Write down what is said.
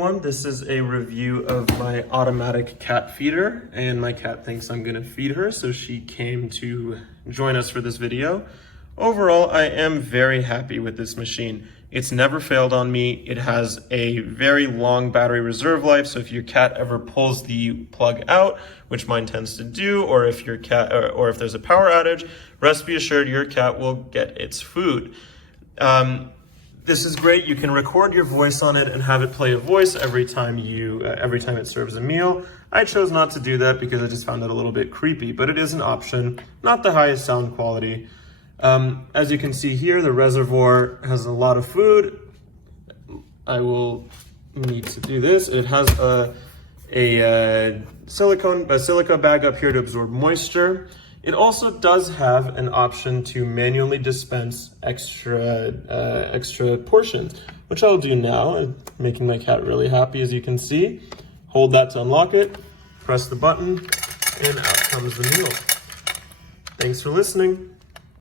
everyone. This is a review of my automatic cat feeder, and my cat thinks I'm gonna feed her, so she came to join us for this video. Overall, I am very happy with this machine. It's never failed on me. It has a very long battery reserve life, so if your cat ever pulls the plug out, which mine tends to do, or if your cat, or if there's a power outage, rest be assured your cat will get its food. This is great. You can record your voice on it and have it play a voice every time it serves a meal. I chose not to do that because I just found that a little bit creepy, but it is an option. Not the highest sound quality. As you can see here, the reservoir has a lot of food. I will need to do this. It has a silica bag up here to absorb moisture. It also does have an option to manually dispense extra portions, which I'll do now. I'm making my cat really happy, as you can see. Hold that to unlock it, press the button, and out comes the meal. Thanks for listening.